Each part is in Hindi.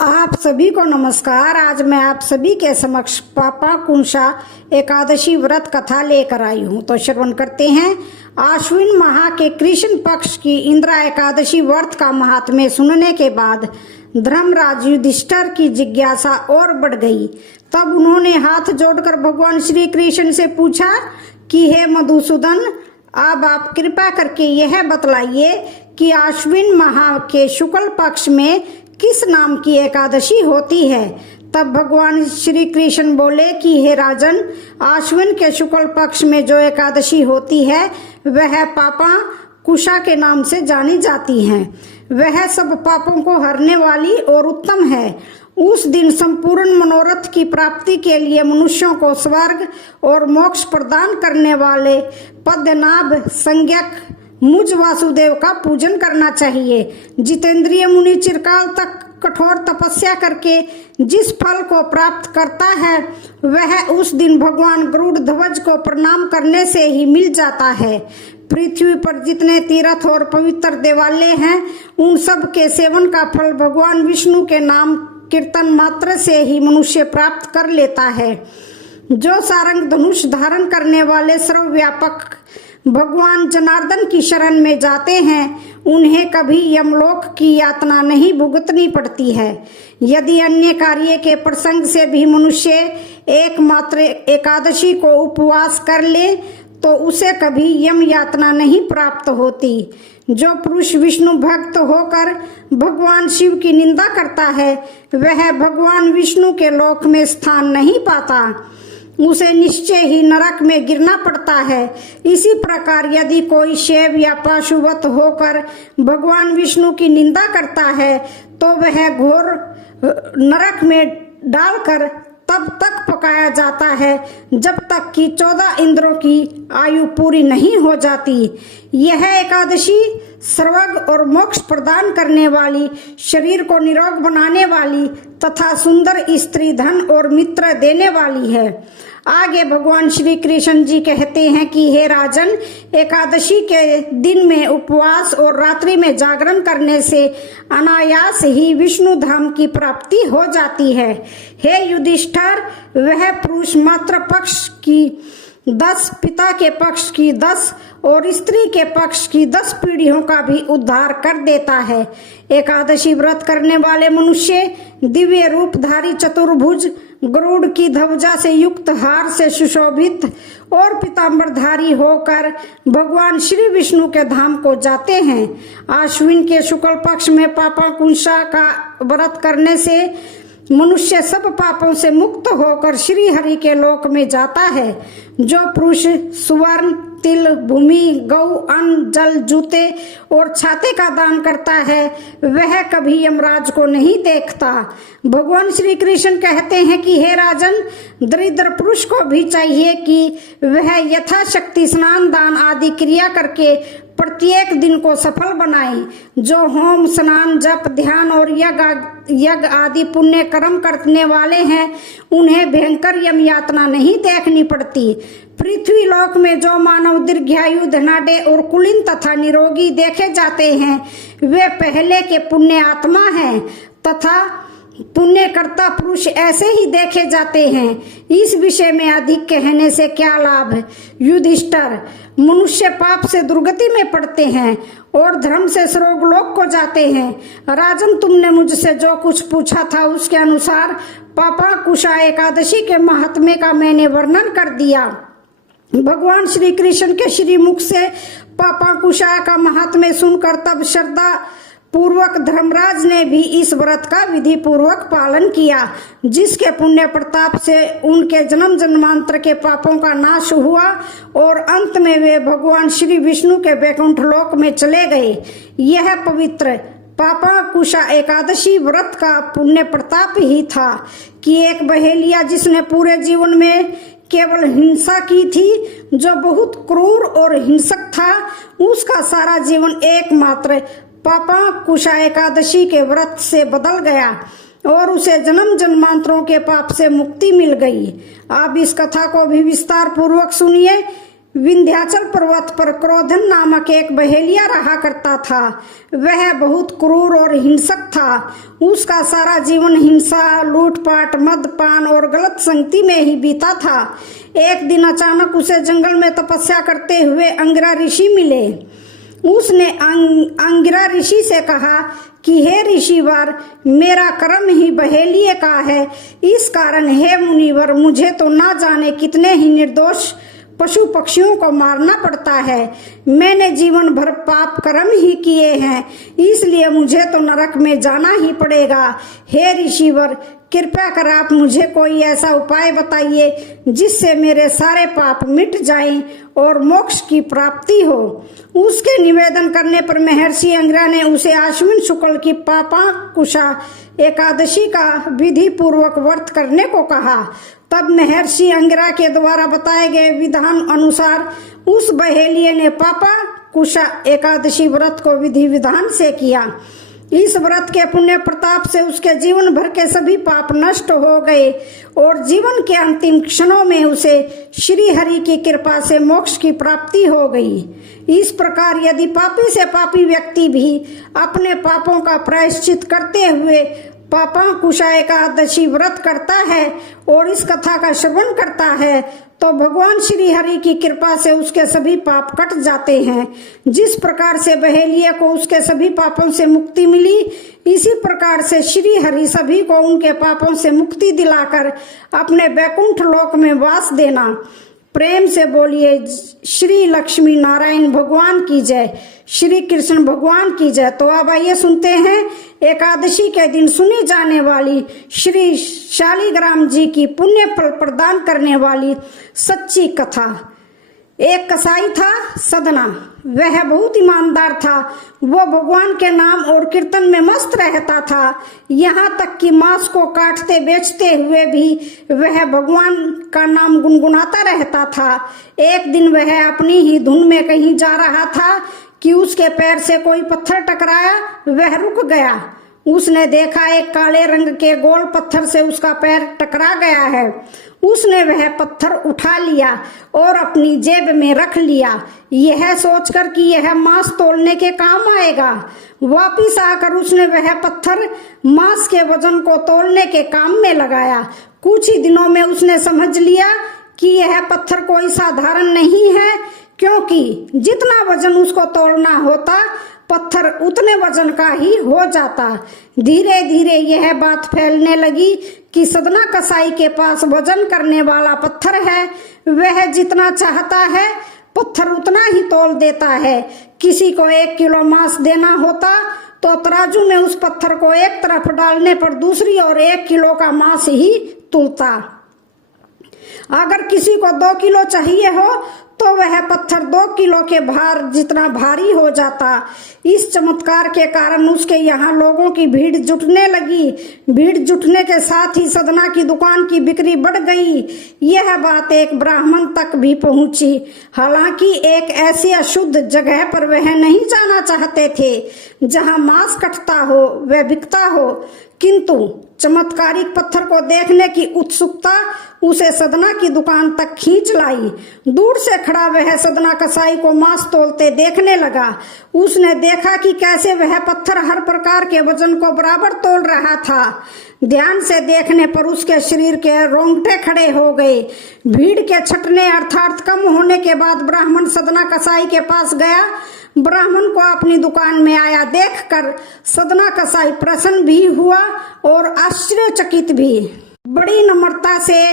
आप सभी को नमस्कार। आज मैं आप सभी के समक्ष पापाकुंशा एकादशी व्रत कथा लेकर आई हूँ। तो श्रवण करते हैं। आश्विन माह के कृष्ण पक्ष की इंद्रा एकादशी व्रत का महात्म्य सुनने के बाद धर्मराज युधिष्ठिर की जिज्ञासा और बढ़ गई। तब उन्होंने हाथ जोड़कर भगवान श्री कृष्ण से पूछा कि हे मधुसूदन, अब आप कृपा करके यह बतलाइए कि आश्विन माह के शुक्ल पक्ष में किस नाम की एकादशी होती है। तब भगवान श्री कृष्ण बोले कि हे राजन, आश्विन के शुक्ल पक्ष में जो एकादशी होती है वह पापा कुशा के नाम से जानी जाती है। वह सब पापों को हरने वाली और उत्तम है। उस दिन संपूर्ण मनोरथ की प्राप्ति के लिए मनुष्यों को स्वर्ग और मोक्ष प्रदान करने वाले पद्मनाभ संज्ञक मुझ वासुदेव का पूजन करना चाहिए। जितेंद्रिय मुनि चिरकाल तक कठोर तपस्या करके जिस फल को प्राप्त करता है वह उस दिन भगवान गरुड़ ध्वज को प्रणाम करने से ही मिल जाता है। पृथ्वी पर जितने तीर्थ और पवित्र देवालय हैं उन सब के सेवन का फल भगवान विष्णु के नाम कीर्तन मात्र से ही मनुष्य प्राप्त कर लेता है। जो सारंग धनुष धारण करने वाले सर्वव्यापक भगवान जनार्दन की शरण में जाते हैं उन्हें कभी यमलोक की यातना नहीं भुगतनी पड़ती है। यदि अन्य कार्य के प्रसंग से भी मनुष्य एकमात्र एकादशी को उपवास कर ले तो उसे कभी यम यातना नहीं प्राप्त होती। जो पुरुष विष्णु भक्त होकर भगवान शिव की निंदा करता है वह भगवान विष्णु के लोक में स्थान नहीं पाता, उसे निश्चय ही नरक में गिरना पड़ता है। इसी प्रकार यदि कोई शैव या पशुवत होकर भगवान विष्णु की निंदा करता है तो वह घोर नरक में डालकर तब तक पकाया जाता है जब तक कि 14 इंद्रों की आयु पूरी नहीं हो जाती। यह एकादशी सर्वग और मोक्ष प्रदान करने वाली, शरीर को निरोग बनाने वाली तथा सुंदर स्त्री धन और मित्र देने वाली है। आगे भगवान श्री कृष्ण जी कहते हैं कि हे राजन, एकादशी के दिन में उपवास और रात्रि में जागरण करने से अनायास ही विष्णु धाम की प्राप्ति हो जाती है। हे युधिष्ठिर, वह पुरुष मात्र पक्ष की 10, पिता के पक्ष की 10 और स्त्री के पक्ष की 10 पीढ़ियों का भी उद्धार कर देता है। एकादशी व्रत करने वाले मनुष्य दिव्य रूपधारी चतुर्भुज, गरुड़ की ध्वजा से युक्त, हार से सुशोभित और पीतांबरधारी होकर भगवान श्री विष्णु के धाम को जाते हैं। आश्विन के शुक्ल पक्ष में पापाकुंशा का व्रत करने से मनुष्य सब पापों से मुक्त होकर श्री हरि के लोक में जाता है। जो पुरुष सुवर्ण, तिल, भूमि, गौ, अन्न, जल, जूते और छाते का दान करता है वह कभी यमराज को नहीं देखता। भगवान श्री कृष्ण कहते हैं कि हे राजन, दरिद्र पुरुष को भी चाहिए कि वह यथाशक्ति स्नान, दान आदि क्रिया करके प्रत्येक दिन को सफल बनाए। जो होम, स्नान, जप, ध्यान और यज्ञ आदि पुण्य कर्म करने वाले हैं उन्हें भयंकर यम यातना नहीं देखनी पड़ती। पृथ्वी लोक में जो मानव दीर्घायु, धनाढ्य और कुलीन तथा निरोगी देखे जाते हैं वे पहले के पुण्य आत्मा हैं तथा पुण्यकर्ता पुरुष ऐसे ही देखे जाते हैं। इस विषय में अधिक कहने से क्या लाभ। युधिष्ठिर, मनुष्य पाप से दुर्गति में पड़ते हैं और धर्म से स्वर्गलोक को जाते हैं। राजन, तुमने मुझसे जो कुछ पूछा था उसके अनुसार पापाकुशा एकादशी के महात्म्य का मैंने वर्णन कर दिया। भगवान श्री कृष्ण के श्रीमुख से पापाकुशा का महात्म्य सुनकर तब श्रद्धा पूर्वक धर्मराज ने भी इस व्रत का विधि पूर्वक पालन किया, जिसके पुण्य प्रताप से उनके जन्म जन्मांतर के पापों का नाश हुआ और अंत में वे भगवान श्री विष्णु के वैकुंठ लोक में चले गए। यह पवित्र पापाकुशा एकादशी व्रत का पुण्य प्रताप ही था कि एक बहेलिया जिसने पूरे जीवन में केवल हिंसा की थी, जो बहुत क्रूर और हिंसक था, उसका सारा जीवन एकमात्र पापाकुशा एकादशी के व्रत से बदल गया और उसे जन्म जन्मांतरों के पाप से मुक्ति मिल गई। आप इस कथा को भी विस्तार पूर्वक सुनिए। विंध्याचल पर्वत पर क्रोधन नामक एक बहेलिया रहा करता था। वह बहुत क्रूर और हिंसक था। उसका सारा जीवन हिंसा, लूटपाट, मदपान और गलत संगति में ही बीता था। एक दिन अचानक उसे जंगल में तपस्या करते हुए अंगिरा ऋषि मिले। उसने अंगिरा ऋषि से कहा कि हे ऋषिवर, मेरा कर्म ही बहेलिये का है। इस कारण हे मुनिवर, मुझे तो ना जाने कितने ही निर्दोष पशु पक्षियों को मारना पड़ता है। मैंने जीवन भर पाप कर्म ही किए हैं, इसलिए मुझे तो नरक में जाना ही पड़ेगा। हे ऋषिवर, कृपया कर आप मुझे कोई ऐसा उपाय बताइए जिससे मेरे सारे पाप मिट जाएं और मोक्ष की प्राप्ति हो। उसके निवेदन करने पर महर्षि अंगिरा ने उसे आश्विन शुक्ल की पापांकुशा एकादशी का विधि पूर्वक व्रत करने को कहा। तब महर्षि अंगिरा के द्वारा बताए गए विधान अनुसार उस बहेलिये ने पापांकुशा एकादशी व्रत को विधि विधान से किया। इस व्रत के पुण्य प्रताप से उसके जीवन भर के सभी पाप नष्ट हो गए और जीवन के अंतिम क्षणों में उसे श्री हरि की कृपा से मोक्ष की प्राप्ति हो गई। इस प्रकार यदि पापी से पापी व्यक्ति भी अपने पापों का प्रायश्चित करते हुए पापांकुशा एकादशी व्रत करता है और इस कथा का श्रवण करता है तो भगवान श्री हरि की कृपा से उसके सभी पाप कट जाते हैं। जिस प्रकार से बहेलिये को उसके सभी पापों से मुक्ति मिली, इसी प्रकार से श्री हरि सभी को उनके पापों से मुक्ति दिलाकर अपने वैकुंठ लोक में वास देना। प्रेम से बोलिए श्री लक्ष्मी नारायण भगवान की जय, श्री कृष्ण भगवान की जय। तो अब आइए सुनते हैं एकादशी के दिन सुनी जाने वाली श्री शालिग्राम जी की पुण्य फल प्रदान करने वाली सच्ची कथा। एक कसाई था सदना। वह बहुत ईमानदार था। वो भगवान के नाम और कीर्तन में मस्त रहता था। यहाँ तक कि मांस को काटते बेचते हुए भी वह भगवान का नाम गुनगुनाता रहता था। एक दिन वह अपनी ही धुन में कहीं जा रहा था कि उसके पैर से कोई पत्थर टकराया। वह रुक गया। उसने देखा एक काले रंग के गोल पत्थर से उसका पैर टकरा गया है। उसने वह पत्थर उठा लिया और अपनी जेब में रख लिया, यह सोचकर कि यह मांस तोलने के काम आएगा। वापिस आकर उसने वह पत्थर मांस के वजन को तोलने के काम में लगाया। कुछ ही दिनों में उसने समझ लिया कि यह पत्थर कोई साधारण नहीं है, क्योंकि जितना वजन उसको तोलना होता पत्थर उतने वजन का ही हो जाता। धीरे धीरे यह बात फैलने लगी कि सदना कसाई के पास वजन करने वाला पत्थर है। वह जितना चाहता है पत्थर उतना ही तोल देता है। किसी को 1 किलो मांस देना होता तो तराजू में उस पत्थर को एक तरफ डालने पर दूसरी ओर 1 किलो का मांस ही तुलता। अगर किसी को 2 किलो चाहिए हो तो वह पत्थर 2 किलो के भार जितना भारी हो जाता। इस चमत्कार के कारण उसके यहाँ लोगों की भीड़ जुटने लगी। भीड़ जुटने के साथ ही सदना की दुकान की बिक्री बढ़ गई। यह बात एक ब्राह्मण तक भी पहुंची। हालांकि एक ऐसी अशुद्ध जगह पर वह नहीं जाना चाहते थे जहां मांस कटता हो व बिकता हो, किंतु चमत्कारिक पत्थर को देखने की उत्सुकता उसे सदना की दुकान तक खींच लाई। दूर से खड़ा वह सदना कसाई को मांस तोलते देखने लगा। उसने देखा कि कैसे वह पत्थर हर प्रकार के वजन को बराबर तोल रहा था। ध्यान से देखने पर उसके शरीर के रोंगटे खड़े हो गए। भीड़ के छटने अर्थात कम होने के बाद ब्राह्मण सदना कसाई के पास गया। ब्राह्मण को अपनी दुकान में आया देखकर सदना कसाई प्रसन्न भी हुआ और आश्चर्यचकित भी। बड़ी नम्रता से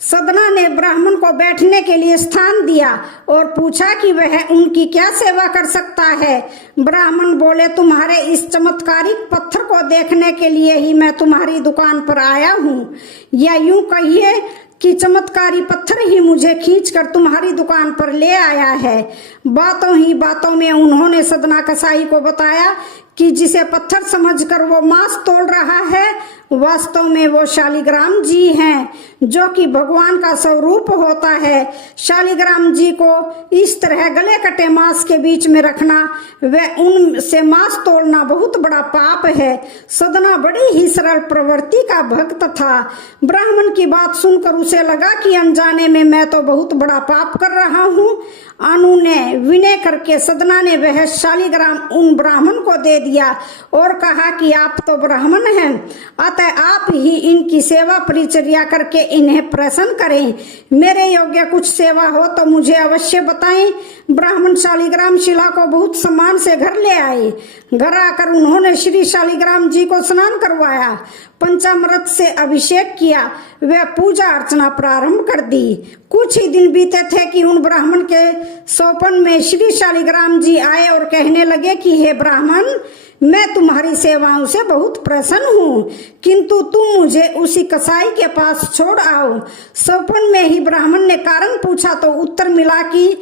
सदना ने ब्राह्मण को बैठने के लिए स्थान दिया और पूछा कि वह उनकी क्या सेवा कर सकता है। ब्राह्मण बोले, तुम्हारे इस चमत्कारिक पत्थर को देखने के लिए ही मैं तुम्हारी दुकान पर आया हूँ, या यूं कहिए कि चमत्कारी पत्थर ही मुझे खींचकर तुम्हारी दुकान पर ले आया है। बातों ही बातों में उन्होंने सदना कसाई को बताया कि जिसे पत्थर समझकर वो मांस तोल रहा है वास्तव में वो शालिग्राम जी हैं जो कि भगवान का स्वरूप होता है। शालिग्राम जी को इस तरह गले कटे मांस के बीच में रखना व उनसे मांस तोड़ना बहुत बड़ा पाप है। सदना बड़ी ही सरल प्रवृत्ति का भक्त था। ब्राह्मण की बात सुनकर उसे लगा कि अनजाने में मैं तो बहुत बड़ा पाप कर रहा हूँ। अनु ने विनय करके सदना ने वह शालिग्राम उन ब्राह्मण को दे दिया और कहा कि आप तो ब्राह्मण हैं, अतः आप ही इनकी सेवा परिचर्या करके इन्हें प्रसन्न करें। मेरे योग्य कुछ सेवा हो तो मुझे अवश्य बताएं। ब्राह्मण शालिग्राम शिला को बहुत सम्मान से घर ले आए। घर आकर उन्होंने श्री शालिग्राम जी को स्नान करवाया, पंचामृत से अभिषेक किया, वह पूजा अर्चना प्रारंभ कर दी। कुछ ही दिन बीते थे कि उन ब्राह्मण के सोपन में श्री शालिग्राम जी आए और कहने लगे कि हे ब्राह्मण, मैं तुम्हारी सेवाओं से बहुत प्रसन्न हूँ, किंतु तुम मुझे उसी कसाई के पास छोड़ आओ। सोपन में ही ब्राह्मण ने कारण पूछा तो उत्तर मिला कि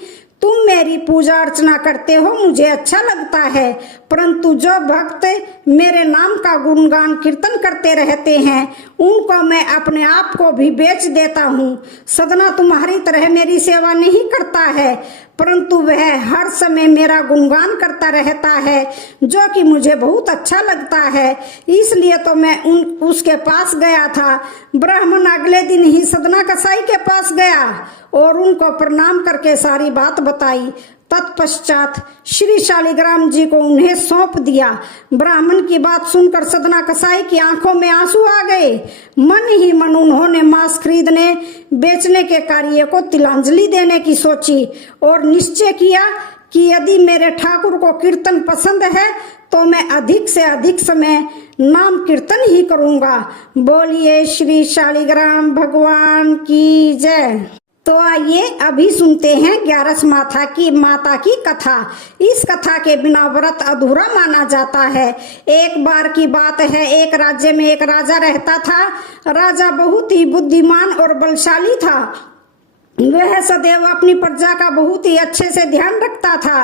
तुम मेरी पूजा अर्चना करते हो, मुझे अच्छा लगता है, परंतु जो भक्त मेरे नाम का गुणगान कीर्तन करते रहते हैं उनको मैं अपने आप को भी बेच देता हूँ। सदना तुम्हारी तरह मेरी सेवा नहीं करता है, परंतु वह हर समय मेरा गुणगान करता रहता है, जो कि मुझे बहुत अच्छा लगता है, इसलिए तो मैं उसके पास गया था। ब्राह्मण अगले दिन ही सदना कसाई के पास गया और उनको प्रणाम करके सारी बात बताई। तत्पश्चात श्री शालिग्राम जी को उन्हें सौंप दिया। ब्राह्मण की बात सुनकर सदना कसाई की आंखों में आंसू आ गए। मन ही मन उन्होंने मांस खरीदने बेचने के कार्य को तिलांजलि देने की सोची और निश्चय किया कि यदि मेरे ठाकुर को कीर्तन पसंद है तो मैं अधिक से अधिक समय नाम कीर्तन ही करूंगा। बोलिए श्री शालिग्राम भगवान की जय। तो आइए अभी सुनते हैं 11 माता की कथा। इस कथा के बिना व्रत अधूरा माना जाता है। एक बार की बात है, एक राज्य में एक राजा रहता था। राजा बहुत ही बुद्धिमान और बलशाली था। वह सदैव अपनी प्रजा का बहुत ही अच्छे से ध्यान रखता था।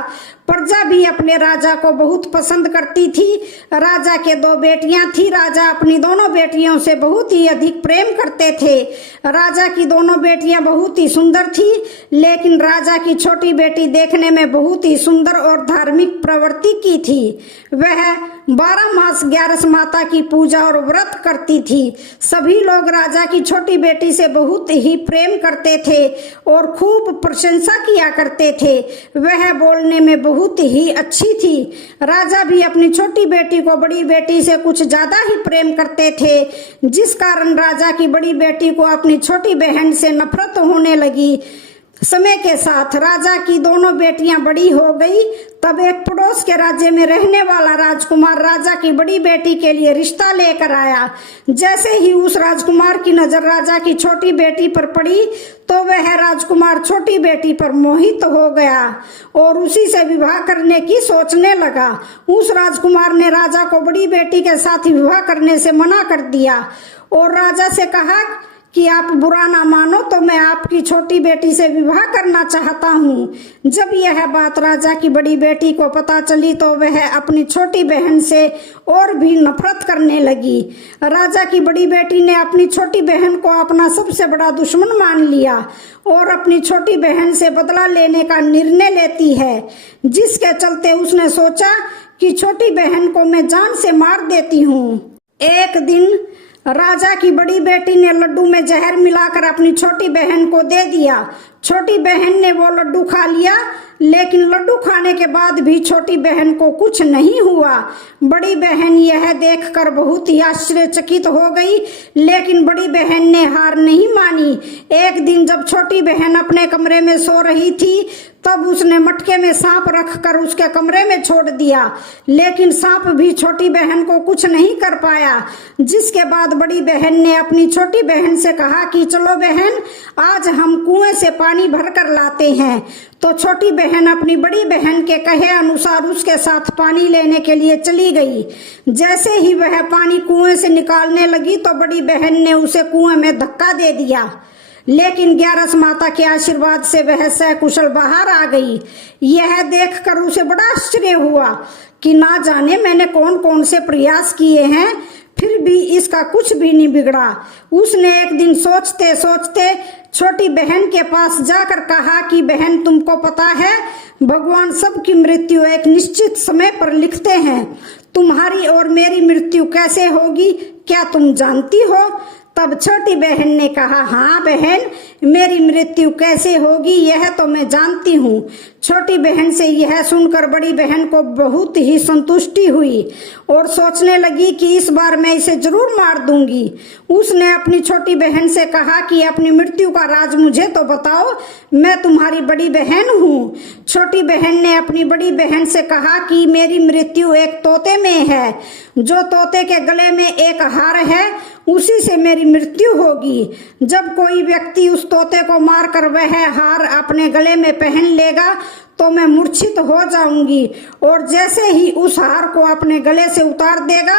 प्रजा भी अपने राजा को बहुत पसंद करती थी। राजा के 2 बेटियां थी। राजा अपनी दोनों बेटियों से बहुत ही अधिक प्रेम करते थे। राजा की दोनों बेटियां बहुत ही सुंदर थी, लेकिन राजा की छोटी बेटी देखने में बहुत ही सुंदर और धार्मिक प्रवृत्ति की थी। वह 12 मास 11 माता की पूजा और व्रत करती थी। सभी लोग राजा की छोटी बेटी से बहुत ही प्रेम करते थे और खूब प्रशंसा किया करते थे। वह बोलने में बहुत ही अच्छी थी। राजा भी अपनी छोटी बेटी को बड़ी बेटी से कुछ ज्यादा ही प्रेम करते थे, जिस कारण राजा की बड़ी बेटी को अपनी छोटी बहन से नफरत होने लगी। समय के साथ राजा की दोनों बेटियां बड़ी हो गई। तब एक पड़ोस के राज्य में रहने वाला राजकुमार राजा की बड़ी बेटी के लिए रिश्ता लेकर आया। जैसे ही उस राजकुमार की नजर राजा की छोटी बेटी पर पड़ी तो वह राजकुमार छोटी बेटी पर मोहित हो गया और उसी से विवाह करने की सोचने लगा। उस राजकुमार ने राजा को बड़ी बेटी के साथ विवाह करने से मना कर दिया और राजा से कहा कि आप बुरा ना मानो तो मैं आपकी छोटी बेटी से विवाह करना चाहता हूँ। जब यह बात राजा की बड़ी बेटी को पता चली तो वह अपनी छोटी बहन से और भी नफरत करने लगी। राजा की बड़ी बेटी ने अपनी छोटी बहन को अपना सबसे बड़ा दुश्मन मान लिया और अपनी छोटी बहन से बदला लेने का निर्णय लेती है, जिसके चलते उसने सोचा कि छोटी बहन को मैं जान से मार देती हूँ। एक दिन राजा की बड़ी बेटी ने लड्डू में जहर मिलाकर अपनी छोटी बहन को दे दिया। छोटी बहन ने वो लड्डू खा लिया, लेकिन लड्डू खाने के बाद भी छोटी बहन को कुछ नहीं हुआ। बड़ी बहन यह देखकर बहुत ही आश्चर्यचकित हो गई, लेकिन बड़ी बहन ने हार नहीं मानी। एक दिन जब छोटी बहन अपने कमरे में सो रही थी तब उसने मटके में सांप रखकर उसके कमरे में छोड़ दिया, लेकिन सांप भी छोटी बहन को कुछ नहीं कर पाया। जिसके बाद बड़ी बहन ने अपनी छोटी बहन से कहा कि चलो बहन, आज हम कुएं से पानी भर कर लाते हैं। तो छोटी बहन अपनी बड़ी बहन के कहे अनुसार उसके साथ पानी लेने के लिए चली गई। जैसे ही वह पानी कुएं से निकालने लगी तो बड़ी बहन ने उसे कुएं में धक्का दे दिया, लेकिन 11 माता के आशीर्वाद से वह सकुशल बाहर आ गई। यह देखकर उसे बड़ा आश्चर्य हुआ कि ना जाने मैंने कौन कौन से प्रयास किए हैं, फिर भी इसका कुछ भी नहीं बिगड़ा। उसने एक दिन सोचते सोचते छोटी बहन के पास जाकर कहा कि बहन, तुमको पता है भगवान सबकी मृत्यु एक निश्चित समय पर लिखते हैं। तुम्हारी और मेरी मृत्यु कैसे होगी, क्या तुम जानती हो? तब छोटी बहन ने कहा, हाँ बहन, मेरी मृत्यु कैसे होगी यह तो मैं जानती हूँ। छोटी बहन से यह सुनकर बड़ी बहन को बहुत ही संतुष्टि हुई और सोचने लगी कि इस बार मैं इसे जरूर मार दूंगी। उसने अपनी छोटी बहन से कहा कि अपनी मृत्यु का राज मुझे तो बताओ, मैं तुम्हारी बड़ी बहन हूँ। छोटी बहन ने अपनी बड़ी बहन से कहा कि मेरी मृत्यु एक तोते में है। जो तोते के गले में एक हार है उसी से मेरी मृत्यु होगी। जब कोई व्यक्ति उस तोते को मारकर वह हार अपने गले में पहन लेगा तो मैं मूर्छित हो जाऊंगी, और जैसे ही उस हार को अपने गले से उतार देगा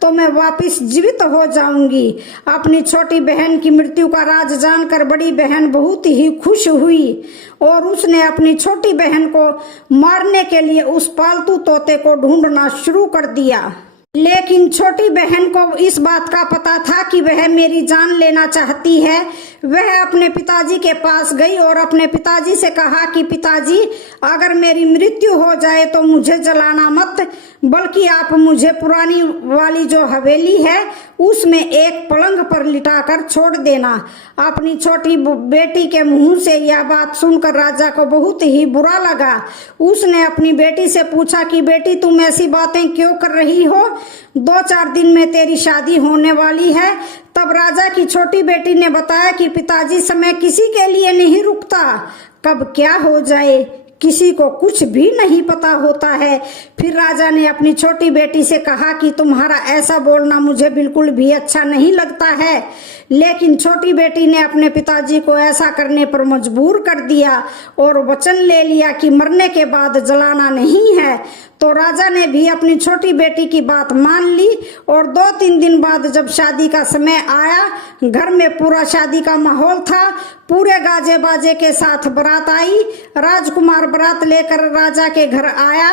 तो मैं वापस जीवित हो जाऊंगी। अपनी छोटी बहन की मृत्यु का राज जानकर बड़ी बहन बहुत ही खुश हुई और उसने अपनी छोटी बहन को मारने के लिए उस पालतू तोते को ढूंढना शुरू कर दिया। लेकिन छोटी बहन को इस बात का पता था कि वह मेरी जान लेना चाहती है। वह अपने पिताजी के पास गई और अपने पिताजी से कहा कि पिताजी, अगर मेरी मृत्यु हो जाए तो मुझे जलाना मत, बल्कि आप मुझे पुरानी वाली जो हवेली है उसमें एक पलंग पर लिटाकर छोड़ देना। अपनी छोटी बेटी के मुंह से यह बात सुनकर राजा को बहुत ही बुरा लगा। उसने अपनी बेटी से पूछा कि बेटी, तुम ऐसी बातें क्यों कर रही हो? 2-4 दिन में तेरी शादी होने वाली है। तब राजा की छोटी बेटी ने बताया कि पिताजी, समय किसी के लिए नहीं रुकता, कब क्या हो जाए किसी को कुछ भी नहीं पता होता है। फिर राजा ने अपनी छोटी बेटी से कहा कि तुम्हारा ऐसा बोलना मुझे बिल्कुल भी अच्छा नहीं लगता है। लेकिन छोटी बेटी ने अपने पिताजी को ऐसा करने पर मजबूर कर दिया और वचन ले लिया कि मरने के बाद जलाना नहीं है। तो राजा ने भी अपनी छोटी बेटी की बात मान ली और 2-3 दिन बाद जब शादी का समय आया, घर में पूरा शादी का माहौल था। पूरे गाजे बाजे के साथ बारात आई। राजकुमार बारात लेकर राजा के घर आया।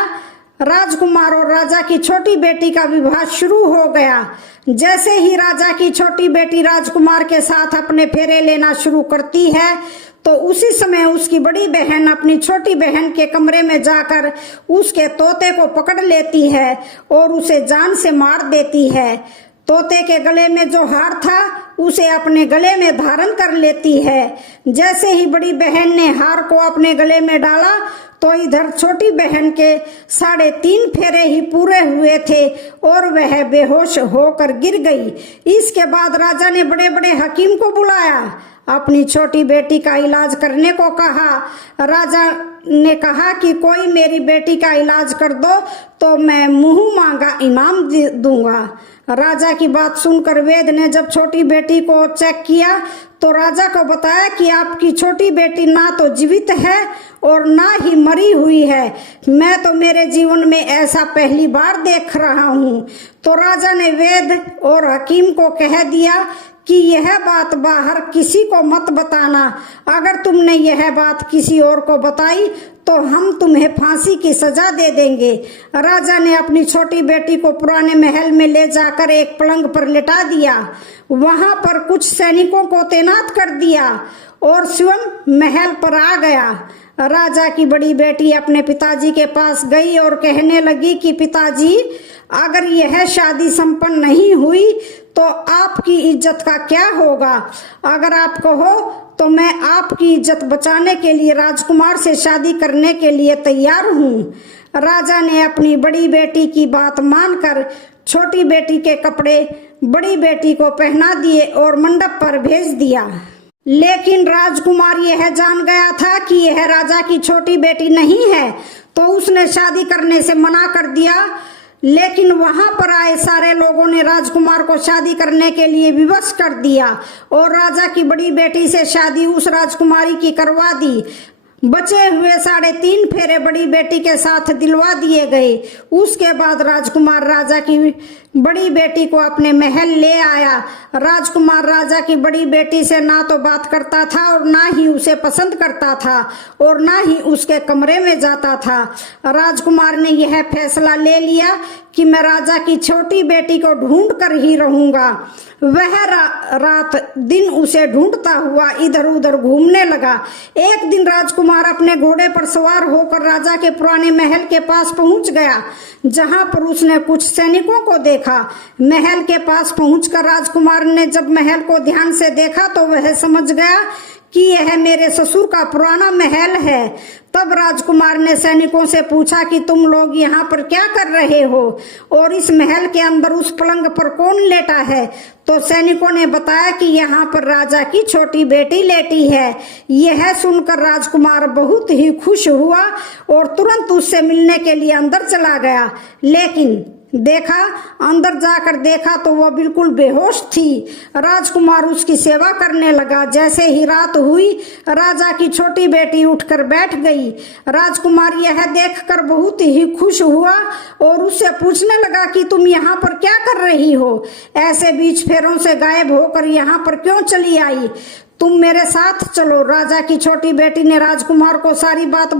राजकुमार और राजा की छोटी बेटी का विवाह शुरू हो गया। जैसे ही राजा की छोटी बेटी राजकुमार के साथ अपने फेरे लेना शुरू करती है तो उसी समय उसकी बड़ी बहन अपनी छोटी बहन के कमरे में जाकर उसके तोते को पकड़ लेती है और उसे जान से मार देती है। तोते के गले में जो हार था उसे अपने गले में धारण कर लेती है। जैसे ही बड़ी बहन ने हार को अपने गले में डाला तो इधर छोटी बहन के 3.5 फेरे ही पूरे हुए थे और वह बेहोश होकर गिर गई। इसके बाद राजा ने बड़े बड़े हकीम को बुलाया, अपनी छोटी बेटी का इलाज करने को कहा। राजा ने कहा कि कोई मेरी बेटी का इलाज कर दो तो मैं मुंह मांगा इनाम दूंगा। राजा की बात सुनकर वैद्य ने जब छोटी बेटी को चेक किया तो राजा को बताया कि आपकी छोटी बेटी ना तो जीवित है और ना ही मरी हुई है। मैं तो मेरे जीवन में ऐसा पहली बार देख रहा हूँ। तो राजा ने वैद्य और हकीम को कह दिया कि यह बात बाहर किसी को मत बताना। अगर तुमने यह बात किसी और को बताई तो हम तुम्हें फांसी की सजा दे देंगे। राजा ने अपनी छोटी बेटी को पुराने महल में ले जाकर एक पलंग पर लेटा दिया। वहां पर कुछ सैनिकों को तैनात कर दिया और स्वयं महल पर आ गया। राजा की बड़ी बेटी अपने पिताजी के पास गई और कहने लगी कि पिताजी, अगर यह शादी संपन्न नहीं हुई तो आपकी इज्जत का क्या होगा? अगर आप कहो तो मैं आपकी इज्जत बचाने के लिए राजकुमार से शादी करने के लिए तैयार हूँ। राजा ने अपनी बड़ी बेटी की बात मानकर छोटी बेटी के कपड़े बड़ी बेटी को पहना दिए और मंडप पर भेज दिया। लेकिन राजकुमार यह जान गया था कि यह राजा की छोटी बेटी नहीं है, तो उसने शादी करने से मना कर दिया। लेकिन वहां पर आए सारे लोगों ने राजकुमार को शादी करने के लिए विवश कर दिया और राजा की बड़ी बेटी से शादी उस राजकुमारी की करवा दी। बचे हुए 3.5 फेरे बड़ी बेटी के साथ दिलवा दिए गए। उसके बाद राजकुमार राजा की बड़ी बेटी को अपने महल ले आया। राजकुमार राजा की बड़ी बेटी से ना तो बात करता था और ना ही उसे पसंद करता था और ना ही उसके कमरे में जाता था। राजकुमार ने यह फैसला ले लिया कि मैं राजा की छोटी बेटी को ढूंढ कर ही रहूंगा। वह रात दिन उसे ढूंढता हुआ इधर उधर घूमने लगा। एक दिन राजकुमार अपने घोड़े पर सवार होकर राजा के पुराने महल के पास पहुंच गया, जहां पर उसने कुछ सैनिकों को देखा। महल के पास पहुंचकर राजकुमार ने जब महल को ध्यान से देखा तो वह समझ गया कि यह मेरे ससुर का पुराना महल है। तब राजकुमार ने सैनिकों से पूछा कि तुम लोग यहाँ पर क्या कर रहे हो और इस महल के अंदर उस पलंग पर कौन लेटा है। तो सैनिकों ने बताया कि यहाँ पर राजा की छोटी बेटी लेटी है। यह सुनकर राजकुमार बहुत ही खुश हुआ और तुरंत उससे मिलने के लिए अंदर चला गया। लेकिन अंदर जाकर देखा तो वह बिल्कुल बेहोश थी। राजकुमार उसकी सेवा करने लगा। जैसे ही रात हुई, राजा की छोटी बेटी उठकर बैठ गई। राजकुमार यह देखकर बहुत ही खुश हुआ और उससे पूछने लगा कि तुम यहाँ पर क्या कर रही हो? ऐसे बीच फेरों से गायब होकर यहाँ पर क्यों चली आई? तुम मेरे साथ चलो। राजा की छोटी बेटी ने राजकुमार को सारी बात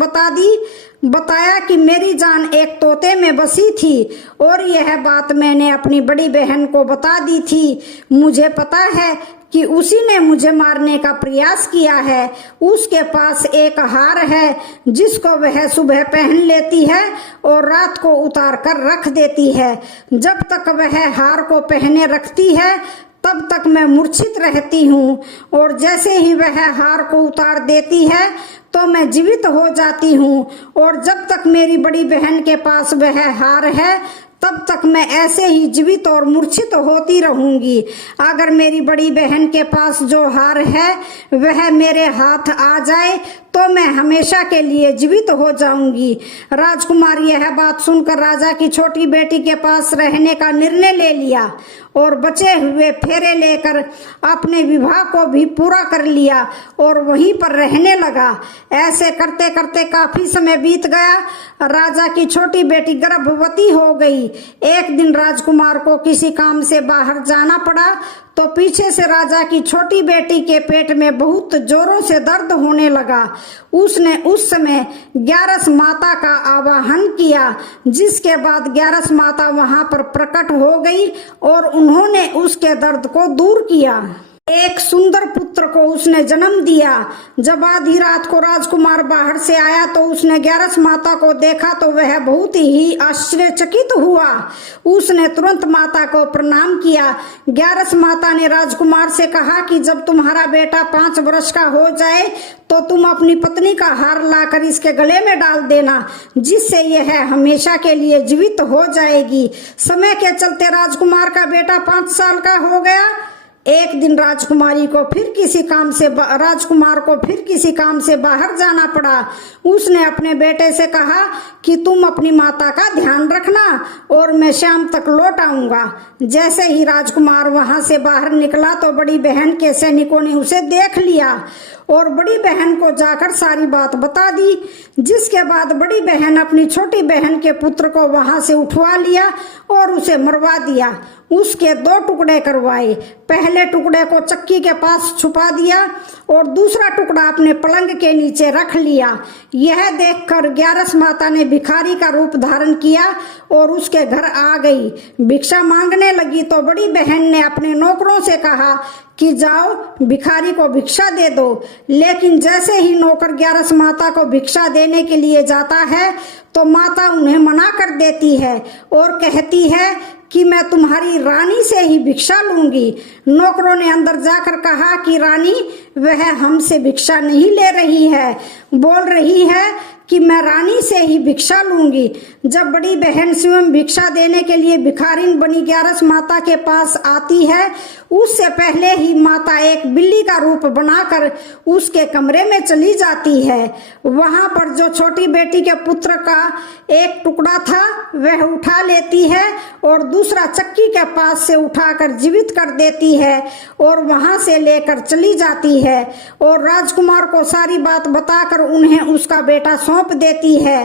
बताया कि मेरी जान एक तोते में बसी थी और यह बात मैंने अपनी बड़ी बहन को बता दी थी। मुझे पता है कि उसी ने मुझे मारने का प्रयास किया है। उसके पास एक हार है जिसको वह सुबह पहन लेती है और रात को उतार कर रख देती है। जब तक वह हार को पहने रखती है तब तक मैं मूर्छित रहती हूँ और जैसे ही वह हार को उतार देती है तो मैं जीवित हो जाती हूँ और जब तक मेरी बड़ी बहन के पास वह हार है तब तक मैं ऐसे ही जीवित और मूर्छित होती रहूंगी। अगर मेरी बड़ी बहन के पास जो हार है वह मेरे हाथ आ जाए तो मैं हमेशा के लिए जीवित हो जाऊंगी। राजकुमार यह बात सुनकर राजा की छोटी बेटी के पास रहने का निर्णय ले लिया और बचे हुए फेरे लेकर अपने विवाह को भी पूरा कर लिया और वहीं पर रहने लगा। ऐसे करते करते काफी समय बीत गया। राजा की छोटी बेटी गर्भवती हो गई। एक दिन राजकुमार को किसी काम से बाहर जाना पड़ा तो पीछे से राजा की छोटी बेटी के पेट में बहुत जोरों से दर्द होने लगा। उसने उस समय ग्यारस माता का आवाहन किया, जिसके बाद ग्यारस माता वहां पर प्रकट हो गई और उन्होंने उसके दर्द को दूर किया। एक सुंदर पुत्र को उसने जन्म दिया। जब आधी रात को राजकुमार बाहर से आया तो उसने ग्यारस माता को देखा तो वह बहुत ही आश्चर्यचकित हुआ। उसने तुरंत माता को प्रणाम किया। ग्यारस माता ने राजकुमार से कहा कि जब तुम्हारा बेटा 5 वर्ष का हो जाए तो तुम अपनी पत्नी का हार लाकर इसके गले में डाल देना, जिससे यह हमेशा के लिए जीवित हो जाएगी। समय के चलते राजकुमार का बेटा 5 साल का हो गया। एक दिन राजकुमार को फिर किसी काम से बाहर जाना पड़ा। उसने अपने बेटे से कहा कि तुम अपनी माता का ध्यान रखना और मैं शाम तक लौट आऊंगा। जैसे ही राजकुमार वहां से बाहर निकला तो बड़ी बहन के सैनिकों ने उसे देख लिया और बड़ी बहन को जाकर सारी बात बता दी, जिसके बाद बड़ी बहन अपनी छोटी बहन के पुत्र को वहां से उठवा लिया और उसे मरवा दिया। उसके 2 टुकड़े करवाए। पहले टुकड़े को चक्की के पास छुपा दिया और दूसरा टुकड़ा अपने पलंग के नीचे रख लिया। यह देखकर ग्यारस माता ने भिखारी का रूप धारण किया और उसके घर आ गई। भिक्षा मांगने लगी तो बड़ी बहन ने अपने नौकरों से कहा कि जाओ भिखारी को भिक्षा दे दो। लेकिन जैसे ही नौकर ग्यारस माता को भिक्षा देने के लिए जाता है तो माता उन्हें मना कर देती है और कहती है कि मैं तुम्हारी रानी से ही भिक्षा लूंगी। नौकरों ने अंदर जाकर कहा कि रानी वह हमसे भिक्षा नहीं ले रही है, बोल रही है कि मैं रानी से ही भिक्षा लूंगी। जब बड़ी बहन स्वयं भिक्षा देने के लिए भिखारिन बनी ग्यारस माता के पास आती है, उससे पहले ही माता एक बिल्ली का रूप बनाकर उसके कमरे में चली जाती है। वहां पर जो छोटी बेटी के पुत्र का एक टुकड़ा था वह उठा लेती है और दूसरा चक्की के पास से उठाकर जीवित कर देती है और वहां से लेकर चली जाती है और राजकुमार को सारी बात बताकर उन्हें उसका बेटा सौंप देती है।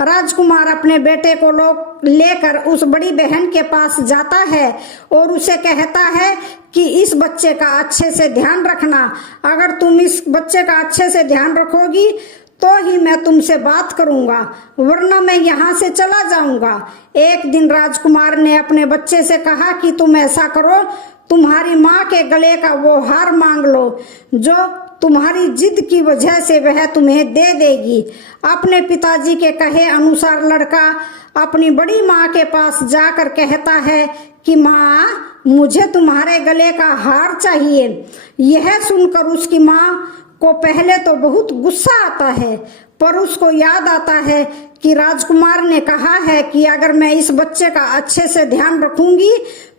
राजकुमार अपने बेटे को लेकर उस बड़ी बहन के पास जाता है और उसे कहता है कि इस बच्चे का अच्छे से ध्यान रखना। अगर तुम इस बच्चे का अच्छे से ध्यान रखोगी तो ही मैं तुमसे बात करूंगा, वरना मैं यहाँ से चला जाऊंगा। एक दिन राजकुमार ने अपने बच्चे से कहा कि तुम ऐसा करो, तुम्हारी माँ के गले का वो हार मांग लो जो तुम्हारी जिद की वजह से वह तुम्हें दे देगी। अपने पिताजी के कहे अनुसार लड़का अपनी बड़ी माँ के पास जाकर कहता है कि माँ, मुझे तुम्हारे गले का हार चाहिए। यह सुनकर उसकी माँ को पहले तो बहुत गुस्सा आता है, पर उसको याद आता है कि राजकुमार ने कहा है कि अगर मैं इस बच्चे का अच्छे से ध्यान रखूंगी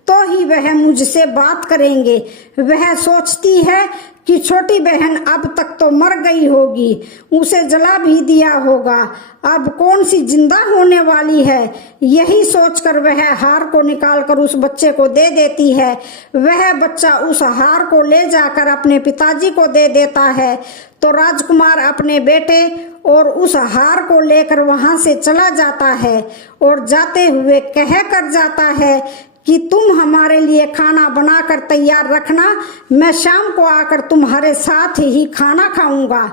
तो ही वह मुझसे बात करेंगे। वह सोचती है कि छोटी बहन अब तक तो मर गई होगी, उसे जला भी दिया होगा, अब कौन सी जिंदा होने वाली है। यही सोचकर वह हार को निकालकर उस बच्चे को दे देती है। वह बच्चा उस हार को ले जाकर अपने पिताजी को दे देता है तो राजकुमार अपने बेटे और उस हार को लेकर वहां से चला जाता है और जाते हुए कह कर जाता है कि तुम हमारे लिए खाना बनाकर तैयार रखना, मैं शाम को आकर तुम्हारे साथ ही खाना खाऊंगा।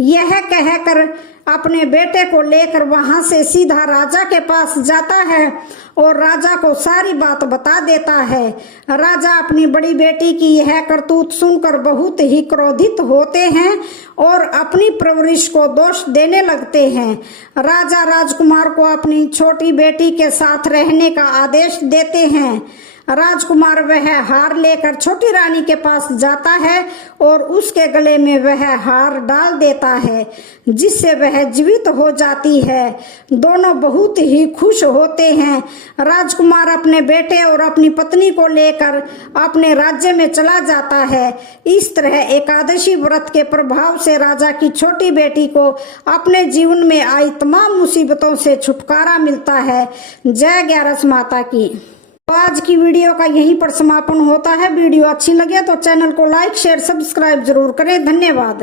यह कहकर अपने बेटे को लेकर वहां से सीधा राजा के पास जाता है और राजा को सारी बात बता देता है। राजा अपनी बड़ी बेटी की यह करतूत सुनकर बहुत ही क्रोधित होते हैं और अपनी परवरिश को दोष देने लगते हैं। राजा राजकुमार को अपनी छोटी बेटी के साथ रहने का आदेश देते हैं। राजकुमार वह हार लेकर छोटी रानी के पास जाता है और उसके गले में वह हार डाल देता है, जिससे वह जीवित हो जाती है। दोनों बहुत ही खुश होते हैं। राजकुमार अपने बेटे और अपनी पत्नी को लेकर अपने राज्य में चला जाता है। इस तरह एकादशी व्रत के प्रभाव से राजा की छोटी बेटी को अपने जीवन में आई तमाम मुसीबतों से छुटकारा मिलता है। जय ग्यारस माता की। आज की वीडियो का यहीं पर समापन होता है। वीडियो अच्छी लगे तो चैनल को लाइक, शेयर, सब्सक्राइब जरूर करें। धन्यवाद।